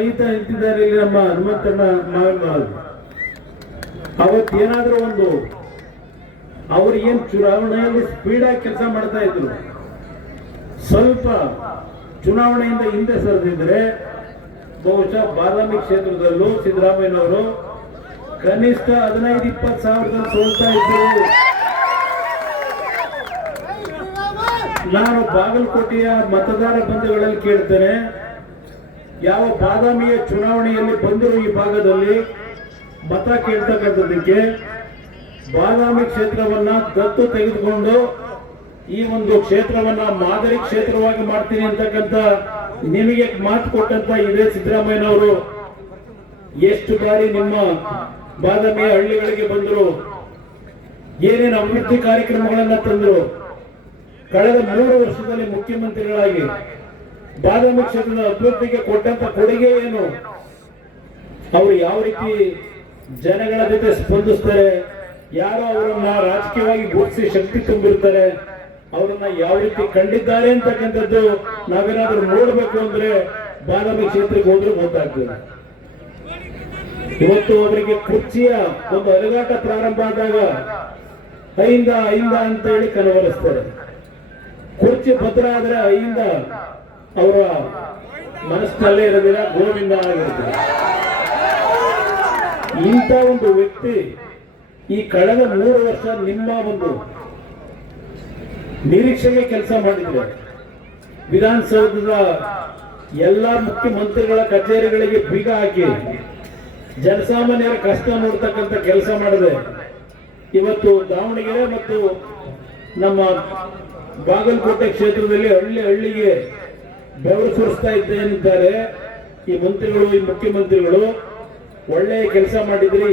ರೈತ ಇದ್ದಾರೆ ಇಲ್ಲಿ ನಮ್ಮ ಹನುಮಂತಣ್ಣ ಮಾವಿನಮರದು. ಅವತ್ತೇನಾದ್ರೂ ಒಂದು ಅವ್ರು ಏನ್ ಚುನಾವಣೆಯಲ್ಲಿ ಸ್ಪೀಡ್ ಆಗಿ ಕೆಲಸ ಮಾಡ್ತಾ ಇದ್ರು, ಸ್ವಲ್ಪ ಚುನಾವಣೆಯಿಂದ ಹಿಂದೆ ಸರಿದಿದ್ರೆ ಬಹುಶಃ ಬಾದಾಮಿ ಕ್ಷೇತ್ರದಲ್ಲೂ ಸಿದ್ದರಾಮಯ್ಯನವರು ಕನಿಷ್ಠ 15-20 ಸಾವಿರದಲ್ಲಿ ಸೋಲ್ತಾ ಇದ್ರು. ನಾನು ಬಾಗಲಕೋಟೆಯ ಮತದಾರ ಬಂಧುಗಳಲ್ಲಿ ಕೇಳ್ತೇನೆ, ಯಾವ ಬಾದಾಮಿಯ ಚುನಾವಣೆಯಲ್ಲಿ ಬಂದರು ಈ ಭಾಗದಲ್ಲಿ ಮತ ಕೇಳ್ತಕ್ಕಂಥದ್ದಕ್ಕೆ ಬಾದಾಮಿ ಕ್ಷೇತ್ರವನ್ನ ದತ್ತು ತೆಗೆದುಕೊಂಡು ಈ ಒಂದು ಕ್ಷೇತ್ರವನ್ನ ಮಾದರಿ ಕ್ಷೇತ್ರವಾಗಿ ಮಾಡ್ತೀನಿ ಅಂತಕ್ಕಂಥ ನಿಮಗೆ ಮಾತು ಕೊಟ್ಟಂತ ಇದೇ ಸಿದ್ದರಾಮಯ್ಯನವರು ಎಷ್ಟು ಬಾರಿ ನಿಮ್ಮ ಬಾದಾಮಿಯ ಹಳ್ಳಿಗಳಿಗೆ ಬಂದರು, ಏನೇನು ಅಭಿವೃದ್ಧಿ ಕಾರ್ಯಕ್ರಮಗಳನ್ನ ತಂದರು. ಕಳೆದ 3 ವರ್ಷದಲ್ಲಿ ಮುಖ್ಯಮಂತ್ರಿಗಳಾಗಿ ಬಾದಾಮಿ ಕ್ಷೇತ್ರದ ಅಭಿವೃದ್ಧಿಗೆ ಕೊಟ್ಟಂತ ಕೊಡುಗೆ ಏನು, ಅವರು ಯಾವ ರೀತಿ ಜನಗಳ ಜೊತೆ ಸ್ಪಂದಿಸ್ತಾರೆ, ಯಾರೋ ಅವರನ್ನ ರಾಜಕೀಯವಾಗಿ ಗುರುತಿಸಿ ಶಕ್ತಿ ತುಂಬಿರ್ತಾರೆ, ಅವರನ್ನ ಯಾವ ರೀತಿ ಕಂಡಿದ್ದಾರೆ ಅಂತಕ್ಕಂಥದ್ದು ನಾವೇನಾದ್ರೂ ನೋಡ್ಬೇಕು ಅಂದ್ರೆ ಬಾದಾಮಿ ಕ್ಷೇತ್ರಕ್ಕೆ ಹೋದ್ರೆ ಗೊತ್ತಾಗ್ತದೆ. ಇವತ್ತು ಅವರಿಗೆ ಕುರ್ಚಿಯ ಒಂದು ಅಲೆದಾಟ ಪ್ರಾರಂಭ ಆದಾಗ ಐಂದ ಅಂತ ಹೇಳಿ ಕನವರಿಸ್ತಾರೆ. ಕುರ್ಚಿ ಭದ್ರ ಆದ್ರೆ ಐಂದ ಅವರ ಮನಸ್ಸಿನಲ್ಲೇ ಇರೋದಿಲ್ಲ, ಗೋವಿಂದ ಆಗಿರ್ತದೆ. ಇಂಥ ಒಂದು ವ್ಯಕ್ತಿ ಈ ಕಳೆದ 3 ವರ್ಷ ನಿಮ್ಮ ಒಂದು ನಿರೀಕ್ಷೆಗೆ ಕೆಲಸ ಮಾಡಿದ್ರೆ, ವಿಧಾನಸೌಧದ ಎಲ್ಲಾ ಮುಖ್ಯಮಂತ್ರಿಗಳ ಕಚೇರಿಗಳಿಗೆ ಬೀಗ ಹಾಕಿ ಜನಸಾಮಾನ್ಯರ ಕಷ್ಟ ನೋಡ್ತಕ್ಕಂಥ ಕೆಲಸ ಮಾಡಿದೆ. ಇವತ್ತು ದಾವಣಗೆರೆ ಮತ್ತು ನಮ್ಮ ಬಾಗಲಕೋಟೆ ಕ್ಷೇತ್ರದಲ್ಲಿ ಹಳ್ಳಿಗೆ ಬೆವರು ಸುರಿಸ್ತಾ ಇದ್ದಾರೆ ಈ ಮಂತ್ರಿಗಳು, ಈ ಮುಖ್ಯಮಂತ್ರಿಗಳು. ಒಳ್ಳೆಯ ಕೆಲಸ ಮಾಡಿದ್ರೆ